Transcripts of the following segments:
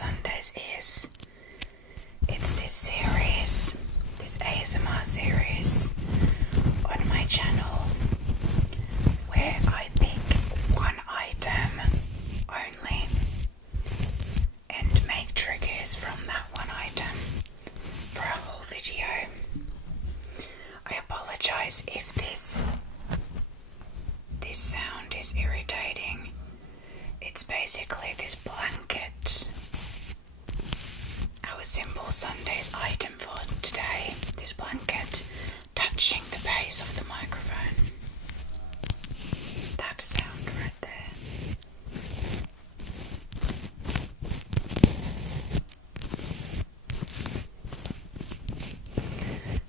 Sundays is, it's this series, this ASMR series on my channel where I pick one item only and make triggers from that one item for a whole video. I apologize if this sound is irritating. It's basically this blanket, our Simple Sundays item for today, this blanket touching the base of the microphone. That sound right there.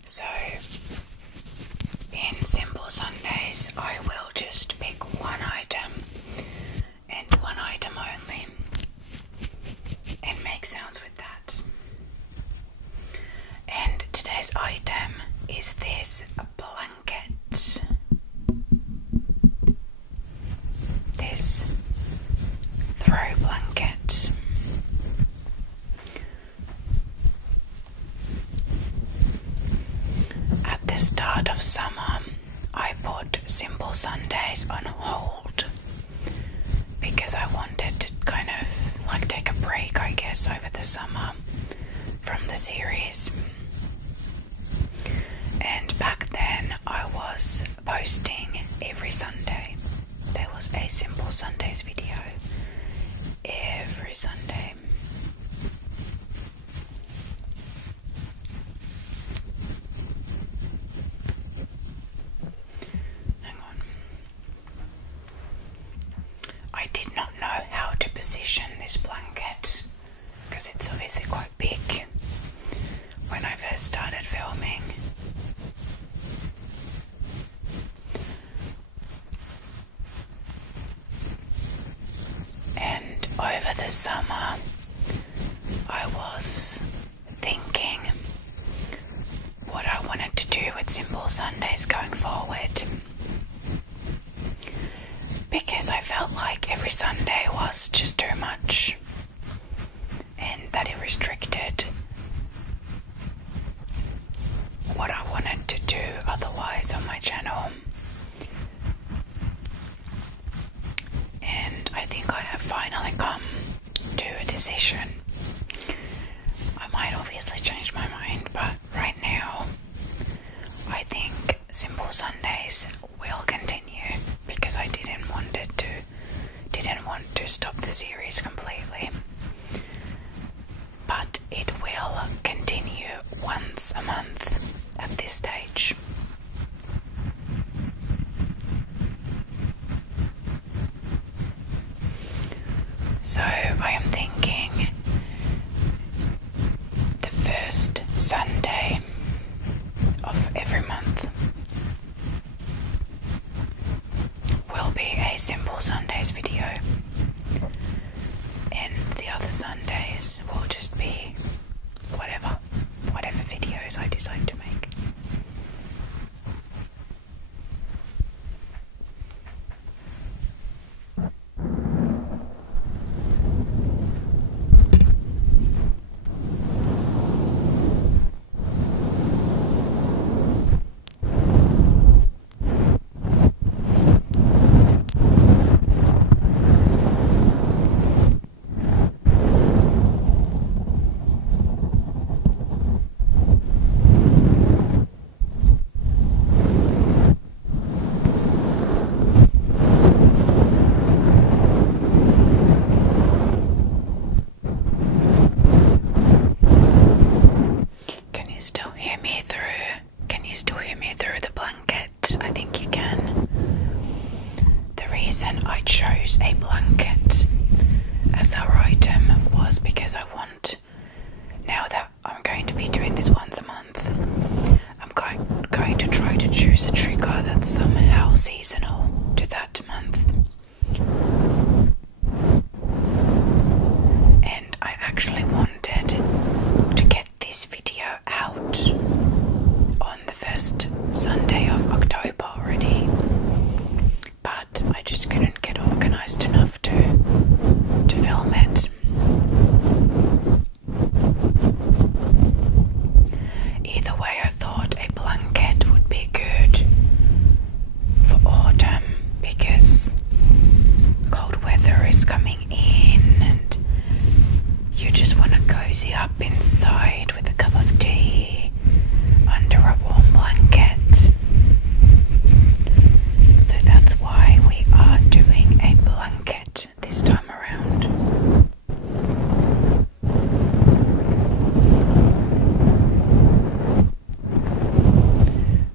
So, in Simple Sundays, I will just pick one item and one item only and make sounds with that. And today's item is this blanket. This throw blanket. At the start of summer, I put Simple Sundays on hold because I wanted to kind of like take a break, I guess, over the summer from the series. And back then I was posting every Sunday. There was a Simple Sundays video every Sunday. Hang on. I did not know how to position this blanket because it's obviously quite big when I first started filming. And over the summer, I was thinking what I wanted to do with Simple Sundays going forward, because I felt like every Sunday was just too much and that it restricted what I wanted to do otherwise on my channel. And I think I have finally come to a decision. I might obviously change my mind, but right now I think Simple Sundays will continue because I didn't want to stop the series completely. But it will continue once a month at this stage. So I am thinking the first Sunday of every month will be a Simple Sundays video, and the other Sundays will just be whatever videos I decide to make. cozy up inside with a cup of tea under a warm blanket. So that's why we are doing a blanket this time around.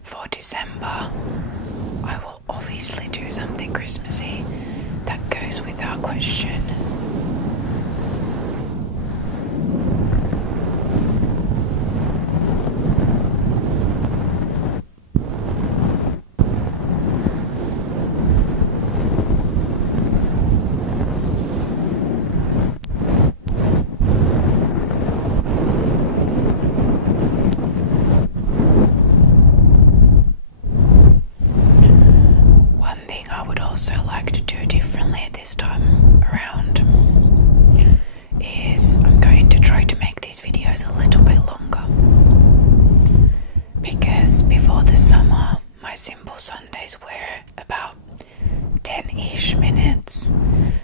For December, I will obviously do something Christmassy. That goes without question. Sundays were about 10-ish minutes,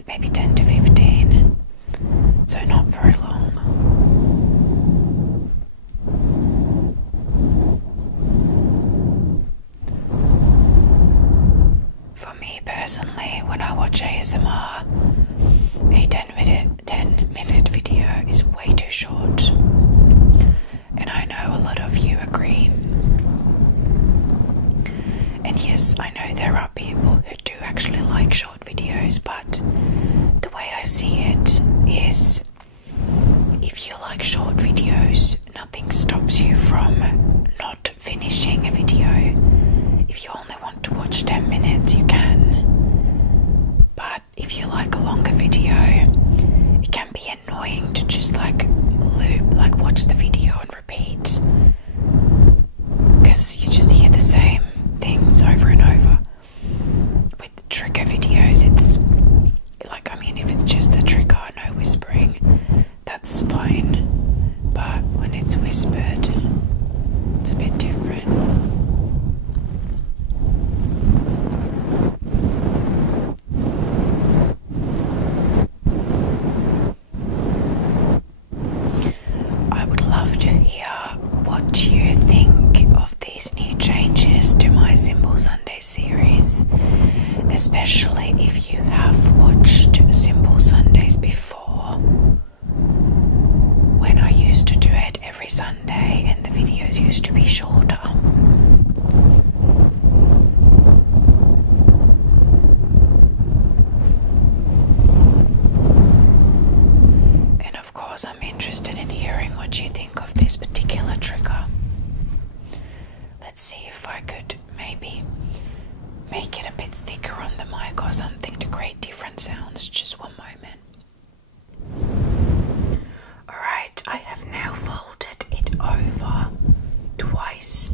maybe 10 to 15, so not very long. For me personally, when I watch ASMR, a 10-minute video is way too short, and I know a lot of you agree. And yes, I know there are people who do actually like short videos, but the way I see it is, if you like short videos, nothing stops you from not finishing a video. If you only want to watch 10 minutes, you can. But if you like a longer video, it can be annoying to just like watch the video and repeat, because you just hear the same things over and over. With trigger videos, it's like, I mean, if it's just a trigger, no whispering, that's fine, but when it's whispered, it's a bit different. I would love to hear what you think of these new changes to my Simple Sunday series, especially if you have watched Simple Sundays before, when I used to do it every Sunday and the videos used to be shorter. And of course, I'm interested in hearing what you think of this particular trigger. Let's see if I could maybe make it a bit thicker on the mic or something to create different sounds. Just one moment. Alright, I have now folded it over twice.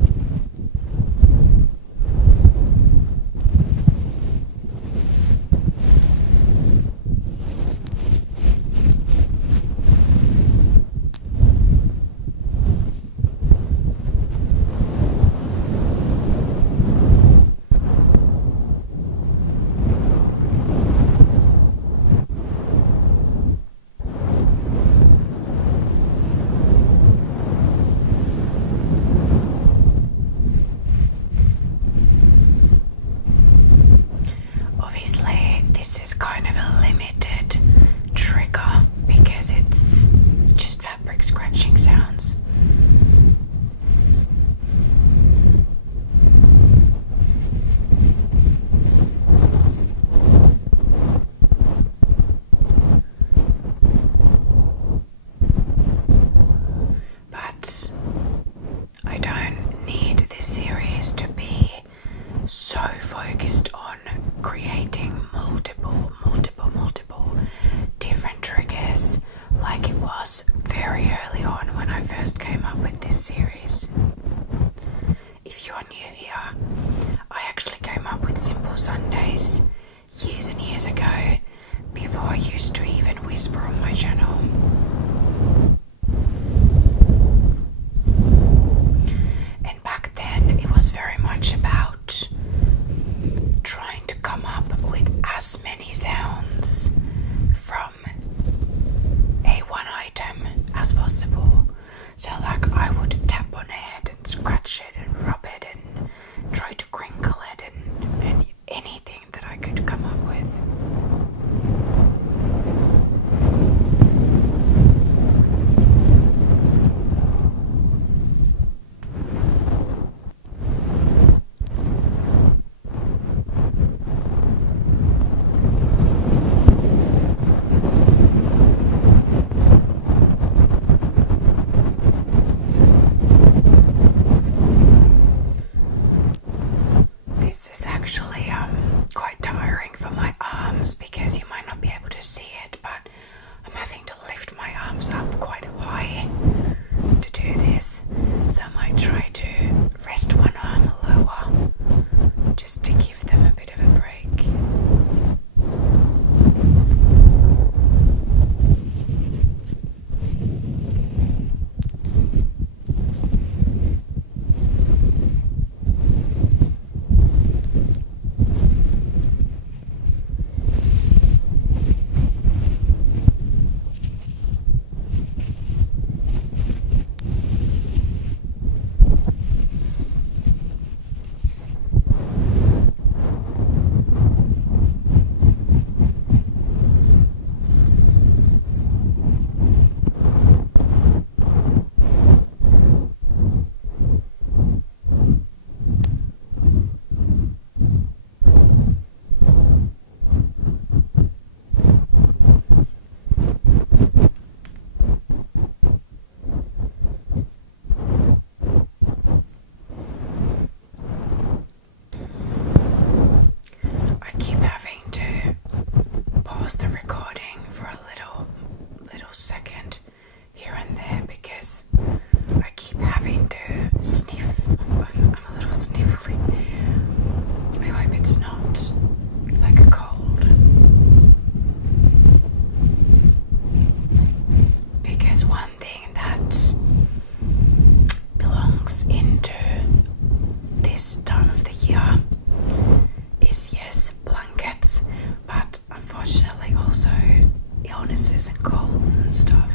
Focused on creating multiple different triggers like it was very early on when I first came up with this series. If you're new here, I actually came up with Simple Sundays years and years ago, before I used to even whisper on my channel. And back then it was very much about trying to come up with as many sounds from a one item as possible. here and there because I keep having to sniff. I'm a little sniffly. I hope it's not like a cold. Because one thing that belongs into this time of the year is, yes, blankets, but unfortunately also illnesses and colds and stuff.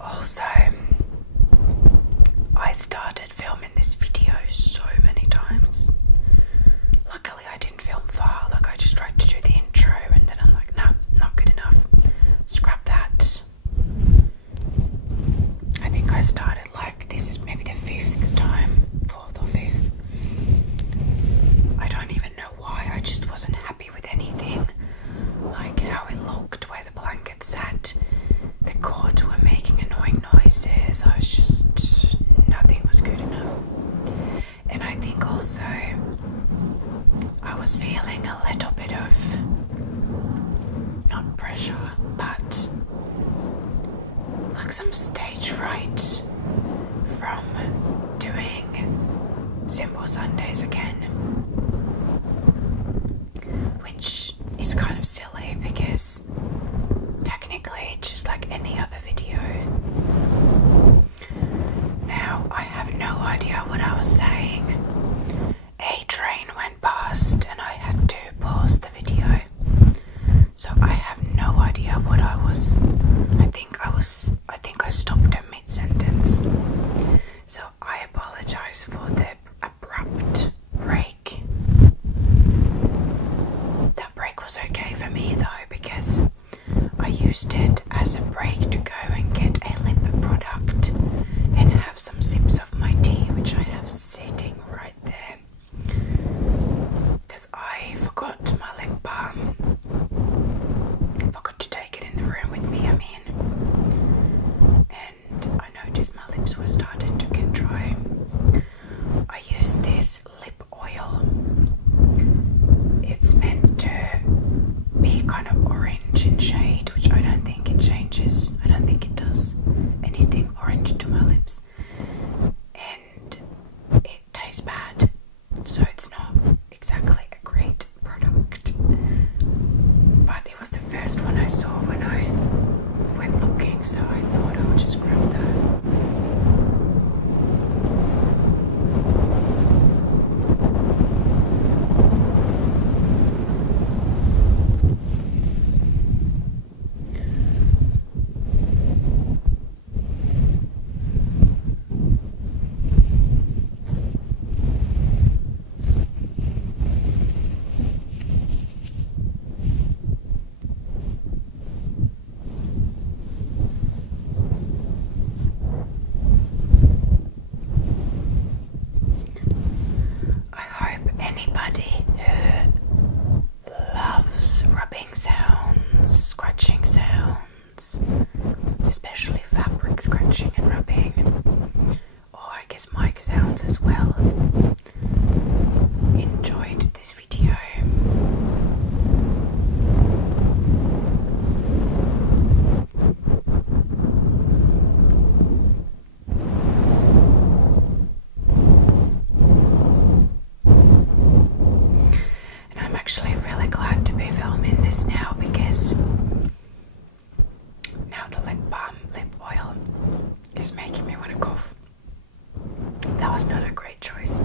Also, I started filming this video so many times. Luckily I didn't film far, like I just tried to do the intro and then I'm like, no, not good enough. Scrap that. I think I started like, this is maybe the 5th time, 4th or 5th. I don't even know why, I just wasn't happy with anything. Like how it looked, where the blanket sat. The cords were making annoying noises. I was just, nothing was good enough. And I think also I was feeling a little bit of, not pressure, but like some stage fright from doing Simple Sundays again. Which is kind of silly because technically it's just like any other video. Now, I have no idea what I was saying. A train went past and I had to pause the video. So I have no idea what I was. I think I stopped a mid-sentence. So I apologize for the abrupt break. That break was okay for me though because I used it as a break to go and get a lip product and have some sips of my tea, which I have sitting right there. Because I forgot my lip balm. Forgot to take it in the room with me, I mean. And I noticed my lips were starting to get dry. I used this lip oil. It's meant to be kind of orange in shade, which I don't think it changes. I don't think it does anything orange to my lips. And it tastes bad, so it's not exactly a great product. But it was the first one I saw when I went looking, so I thought I would just grab that. Scratching sounds, especially fabric scratching and rubbing, or I guess mic sounds as well, enjoyed this video. And I'm actually really glad to be filming this now because now the lip oil is making me want to cough. That was not a great choice.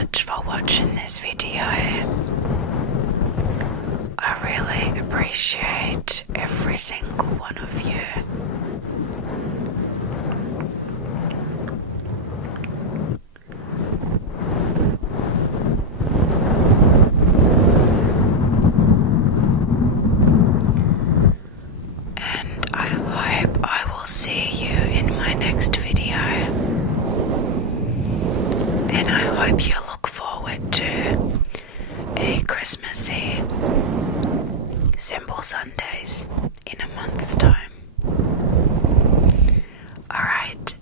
much for watching this video. I really appreciate every single one of you. And I hope I will see you in my next video. And I hope you look forward to a Christmassy Simple Sundays in a month's time. Alright,